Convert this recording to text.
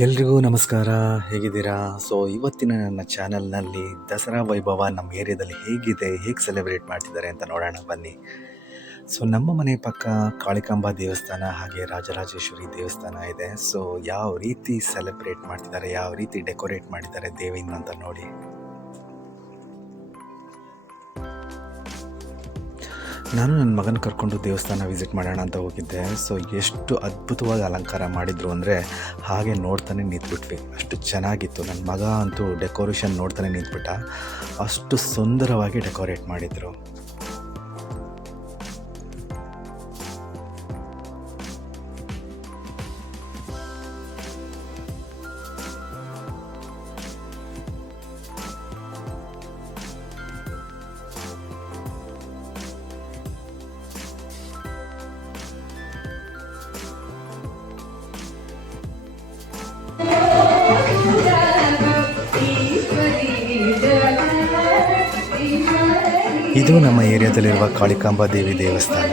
ಎಲ್ರಿಗೂ ನಮಸ್ಕಾರ, ಹೇಗಿದ್ದೀರಾ? ಸೊ ಇವತ್ತಿನ ನನ್ನ ಚಾನಲ್ನಲ್ಲಿ ದಸರಾ ವೈಭವ ನಮ್ಮ ಏರಿಯಾದಲ್ಲಿ ಹೇಗಿದೆ, ಹೇಗೆ ಸೆಲೆಬ್ರೇಟ್ ಮಾಡ್ತಿದ್ದಾರೆ ಅಂತ ನೋಡೋಣ, ಬನ್ನಿ. ಸೊ ನಮ್ಮ ಮನೆ ಪಕ್ಕ ಕಾಳಿಕಾಂಬ ದೇವಸ್ಥಾನ ಹಾಗೆ ರಾಜರಾಜೇಶ್ವರಿ ದೇವಸ್ಥಾನ ಇದೆ. ಸೊ ಯಾವ ರೀತಿ ಸೆಲೆಬ್ರೇಟ್ ಮಾಡ್ತಿದ್ದಾರೆ, ಯಾವ ರೀತಿ ಡೆಕೋರೇಟ್ ಮಾಡಿದ್ದಾರೆ ದೇವಿನ ಅಂತ ನೋಡಿ. ನಾನು ನನ್ನ ಮಗನ ಕರ್ಕೊಂಡು ದೇವಸ್ಥಾನ ವಿಸಿಟ್ ಮಾಡೋಣ ಅಂತ ಹೋಗಿದ್ದೆ. ಸೊ ಎಷ್ಟು ಅದ್ಭುತವಾಗಿ ಅಲಂಕಾರ ಮಾಡಿದ್ರು ಅಂದರೆ ಹಾಗೆ ನೋಡ್ತಾನೆ ನಿಂತ್ಬಿಟ್ವಿ. ಅಷ್ಟು ಚೆನ್ನಾಗಿತ್ತು. ನನ್ನ ಮಗ ಅಂತೂ ಡೆಕೋರೇಷನ್ ನೋಡ್ತಾನೆ ನಿಂತ್ಬಿಟ್ಟ. ಅಷ್ಟು ಸುಂದರವಾಗಿ ಡೆಕೋರೇಟ್ ಮಾಡಿದರು. ಇದು ನಮ್ಮ ಏರಿಯಾದಲ್ಲಿರುವ ಕಾಳಿಕಾಂಬಾ ದೇವಿ ದೇವಸ್ಥಾನ